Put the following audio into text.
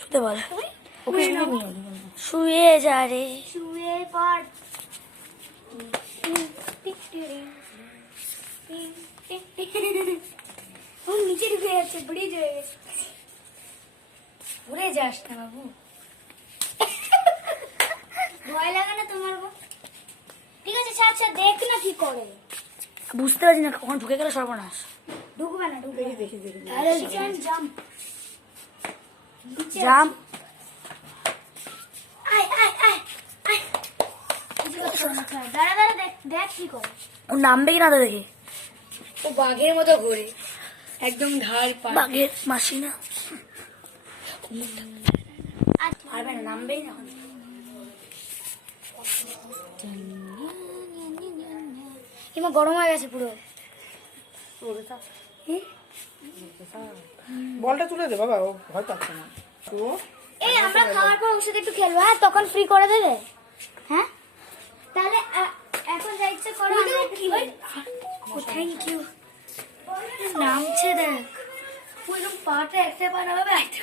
শুতে বল, শুয়ে যা রে, শুয়ে পড়। ও নিচে ঢুকে যাচ্ছে, ব্রিজ হয়ে গেছে। উড়ে যাস না বাবু। ভয় লাগে না তোমার গো? ঠিক আছে, ছাড় ছাড়, দেখ না কি করে। বুঝতে পারছি না কখন ঢুকে গেলে সর্বনাশ। ঢুকবে না, ঢুকবে না। দেখি তাহলে জাম্প। জাম আয় আয় আয় আয়। কিছু করতে হবে না, ছাড়। দাঁড়া দাঁড়া, দেখ দেখ কি করে। ও নামবে কি না তো দেখি। ও বাঘের মতো ঘোরে, একদম ধার পা। বাঘের মাসি না, আর পারবে না, নামবেই না এখন। হিমা গরম হয়ে গেছে পুরো। বলটা তুলে দে বাবা, ও ভয় পাচ্ছে না। তো এই আমরা খাওয়ার পর ওর সাথে একটু খেলবো, হ্যাঁ? তখন ফ্রি করে দেবে, হ্যাঁ? তাহলে এখন যা ইচ্ছে করো। কি ভাই, ও থ্যাংক ইউ। নামছে দেখ, ওই পাটা একটা পা নামাবে, আরেকটা।